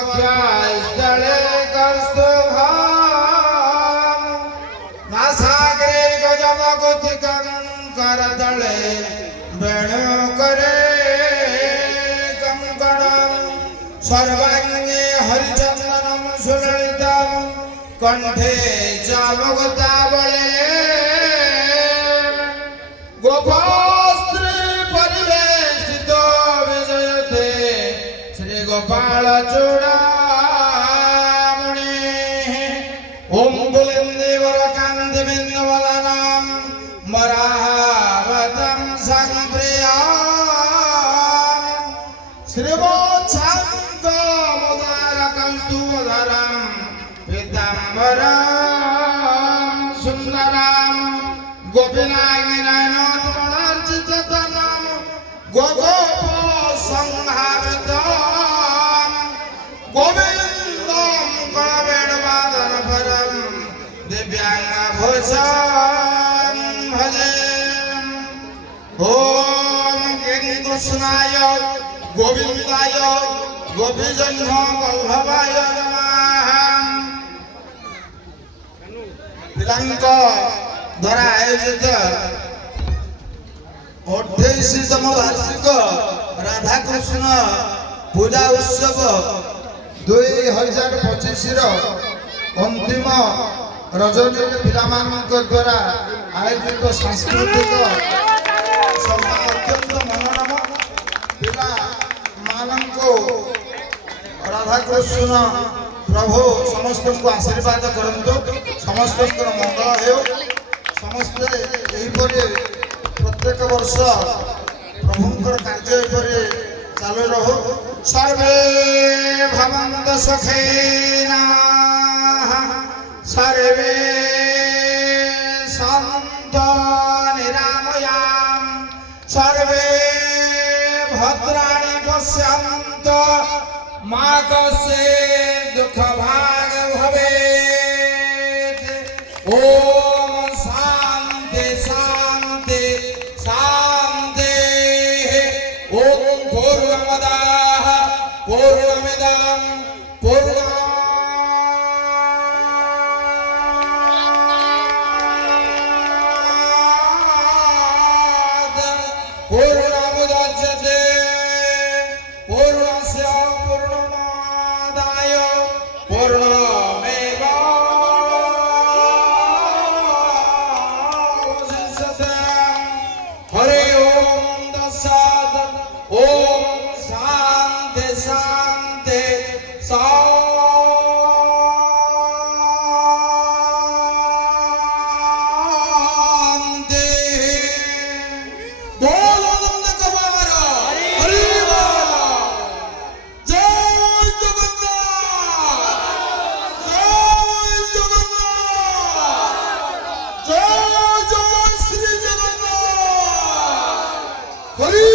वक्षस्थले कौस्तुभम् नासाग्रे गजमकुतिकं करतले वेणुकरे कंकणं सर्वाङ्गे हरिचन्दनं सुललितं कंठे च मुक्तावळे गोपास्त्री परिवेशितो विजयते श्री गोपाल चूड़ामणि ओम बुलंदेवर कांति बिंदवलनाम मरावतम संप्रियाम श्रीवोच्छांग मुदार कौस्तुभधरम पीतांबरम सुंदरम गोपीनाथ मनोर्जिततनम गोगोप संहारितम गोविंदम कवेणवादनपरम दिव्यांगभूषण भजे ओम कृष्णाय गोविंदाय गोपीजन्म वल्लभाय नमः पिलांक द्वारा आयोजित 28तम वार्षिक राधाकृष्ण पूजा उत्सव 2025 अंतिम रजनी पिलामानक द्वारा आयोजित सांस्कृतिक सभा अत्यंत मनोरम पिला मानको राधाकृष्ण प्रभु समस्त को आशीर्वाद करंतु समस्त मंगल हो समस्ते प्रत्येक वर्ष प्रभुंकर कार्य चालू रहो सर्वे भवन्तु सुखिनः सर्वे सन्तु निरामयाम् सर्वे भद्राणि पश्यन्तु मा कश्चित् दुःखभाग् भवेत् ओम शांति शांति शांति ओम पूर्णमदः पूर्णमिदं पूर्णात् पूर्णमुदच्यते पूर्णस्य पूर्णमादाय पूर्णमेवावशिष्यते हरि ओम दशात् ओम शांति शांति शांति बोलो नंद कबावर हरि बोल जय जगन्नाथ जय जगन्नाथ जय जय श्री जगन्नाथ हरि